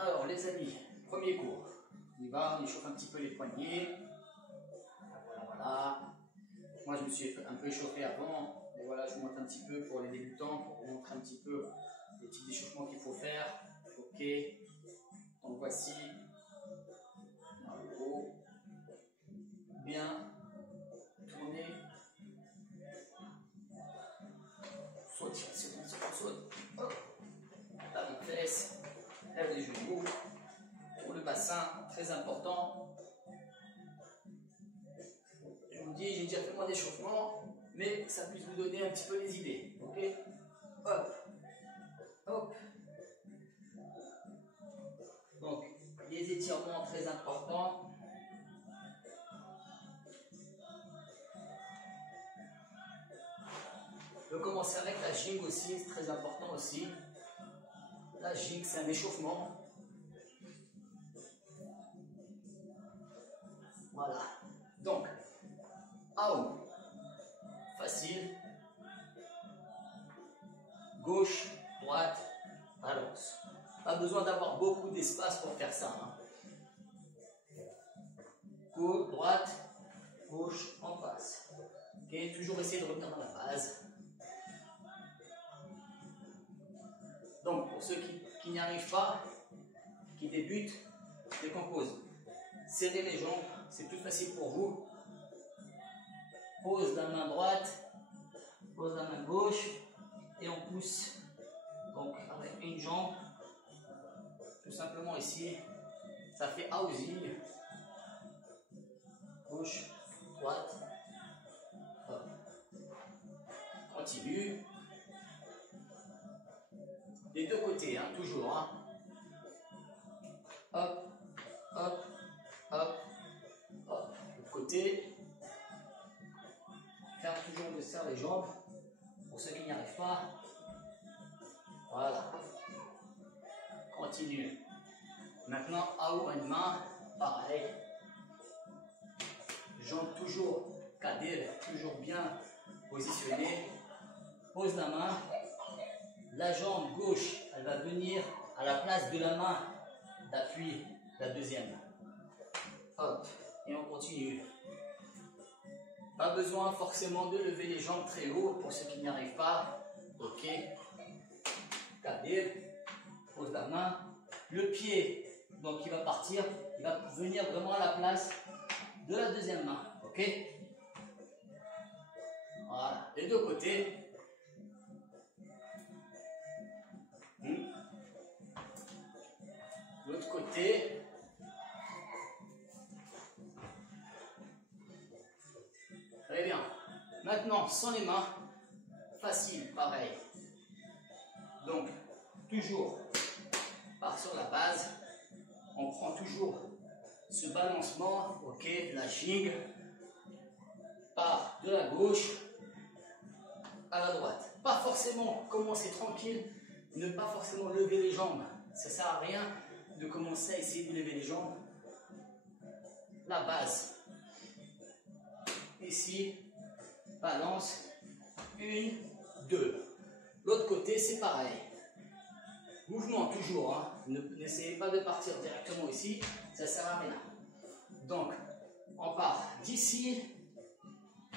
Alors les amis, premier cours. On y va, on échauffe un petit peu les poignets. Voilà, voilà. Moi je me suis un peu échauffé avant. Et voilà, je vous montre un petit peu pour les débutants, pour vous montrer un petit peu les types d'échauffements qu'il faut faire. Ok. Donc voici. Dans le haut. Bien. Tourner. Saute, saute. Hop. Tape les fesses. Lève les genoux. Pour le bassin, très important. Je vous dis, j'ai déjà fait moins d'échauffement, mais ça puisse vous donner un petit peu les idées. Ok? Hop. Hop. Donc, les étirements très importants. Je vais commencer avec la jig aussi, c'est très important aussi. La jig, c'est un échauffement. Voilà. Donc, out. Facile. Gauche, droite, balance. Pas besoin d'avoir beaucoup d'espace pour faire ça. Hein. Gauche, droite, gauche, en passe. Ok, toujours essayer de revenir dans la base. Donc, pour ceux qui n'y arrivent pas, qui débutent, décompose. Serrez les jambes, c'est plus facile pour vous. Pose la main droite, pose la main gauche et on pousse. Donc, avec une jambe, tout simplement ici, ça fait housing. Gauche, droite, hop. Continue. Des deux côtés, hein, toujours. Hein. Hop, hop, hop, hop. L'autre côté. Faire toujours de serrer les jambes. Pour ceux qui n'y arrivent pas. Voilà. Continue. Maintenant, à haut, une main. Pareil. Jambes toujours cadrées, toujours bien positionnées. Pose la main. La jambe gauche, elle va venir à la place de la main d'appui, la deuxième. Hop, et on continue. Pas besoin forcément de lever les jambes très haut pour ceux qui n'y arrivent pas. Ok. Cadré. Pose la main. Le pied, donc il va partir, il va venir vraiment à la place de la deuxième main. Ok. Voilà, les deux côtés. L'autre côté. Très bien. Maintenant, sans les mains, facile, pareil. Donc, toujours part sur la base. On prend toujours ce balancement. Ok, la jig. Part de la gauche à la droite. Pas forcément commencer tranquille, ne pas forcément lever les jambes. Ça ne sert à rien de commencer à essayer de lever les jambes. La base. Ici, balance. 1, 2. L'autre côté, c'est pareil. Mouvement toujours. Hein. N'essayez pas de partir directement ici, ça ne sert à rien. Donc, on part d'ici.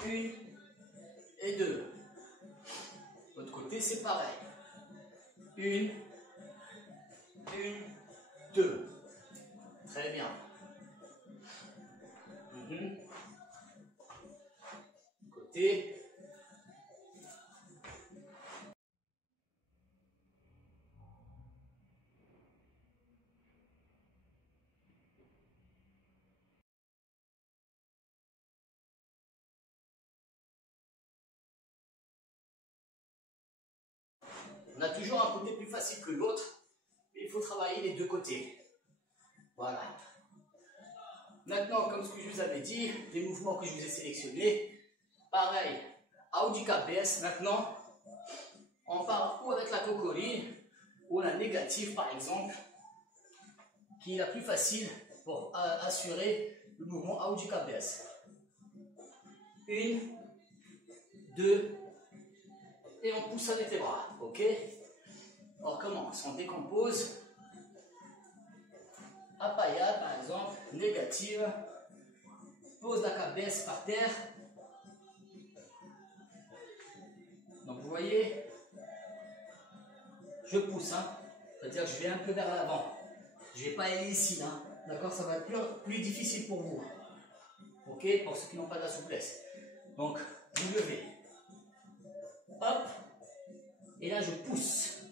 1 et 2. L'autre côté, c'est pareil. 1, 2. Très bien. Côté. On a toujours un côté plus facile que l'autre, mais il faut travailler les deux côtés. Voilà. Maintenant, comme ce que je vous avais dit, les mouvements que je vous ai sélectionnés, pareil, out du KBS. Maintenant, on part ou avec la cocorine, ou la négative par exemple, qui est la plus facile pour assurer le mouvement out du KBS. 1, 2, et on pousse avec les bras, ok? On recommence, on décompose. Apayade par exemple, négative. Pose la cabesse par terre. Donc vous voyez, je pousse, hein. C'est-à-dire que je vais un peu vers l'avant. Je ne vais pas aller ici, là. D'accord, ça va être plus difficile pour vous. Ok, pour ceux qui n'ont pas de la souplesse. Donc, vous levez. Hop. Et là, je pousse.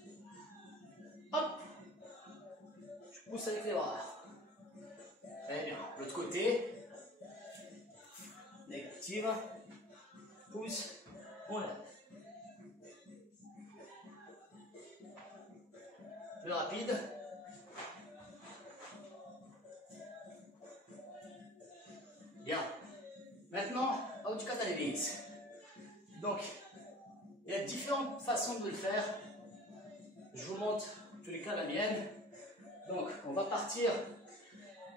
Hop. Je pousse avec les bras. Très bien. L'autre côté. Négative. Pousse. On lève. Plus rapide. Bien. Maintenant, du catalyse. Donc, il y a différentes façons de le faire. Je vous montre en tous les cas la mienne. Donc, on va partir.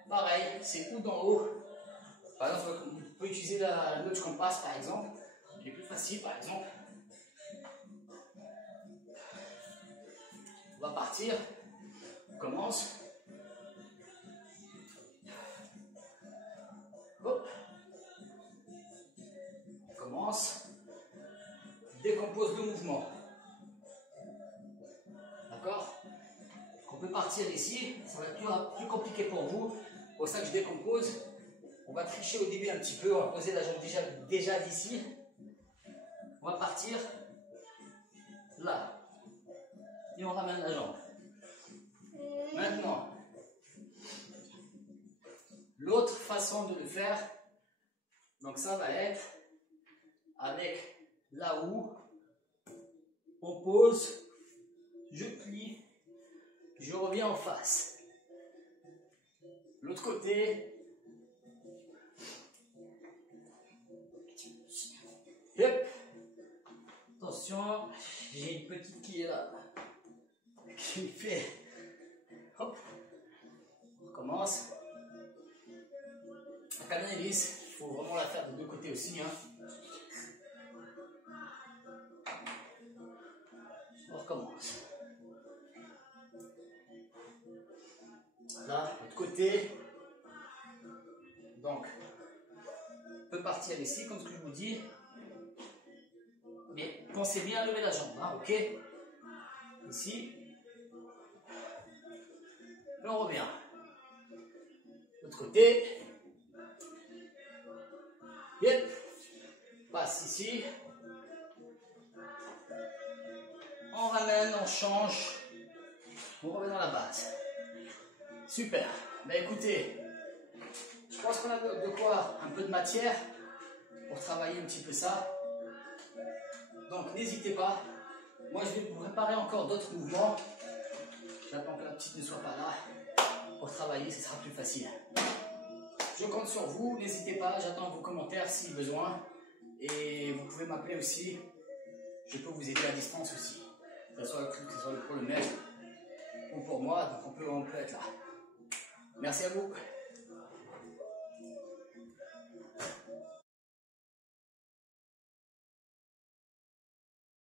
Pareil, c'est ou d'en haut. Par exemple, vous pouvez utiliser la notch compass par exemple. Il est plus facile par exemple. On va partir. On commence. Hop. On commence. Décompose le mouvement. D'accord? On peut partir ici. Ça va être plus compliqué pour vous. C'est pour ça que je décompose. On va tricher au début un petit peu. On va poser la jambe déjà d'ici. On va partir là. Et on ramène la jambe. Maintenant, l'autre façon de le faire, donc ça va être avec là où on pose, je plie, je reviens en face. L'autre côté. Yep. Attention, j'ai une petite qui est là, qui fait. Hop. On recommence. La canalise, il faut vraiment la faire de deux côtés aussi. Hein. On recommence. Là, l'autre côté. Donc, on peut partir ici, comme ce que je vous dis. Mais pensez bien à lever la jambe, hein, ok? Ici. Et on revient. L'autre côté. Yep. Passe ici. On ramène, on change. On revient dans la base. Super. Ben écoutez, je pense qu'on a de quoi, un peu de matière pour travailler un petit peu ça. Donc n'hésitez pas. Moi je vais vous préparer encore d'autres mouvements. J'attends que la petite ne soit pas là. Pour travailler, ce sera plus facile. Je compte sur vous, n'hésitez pas, j'attends vos commentaires si besoin. Et vous pouvez m'appeler aussi. Je peux vous aider à distance aussi. Que ce soit pour le maître ou pour moi, donc on peut être là. Merci à vous.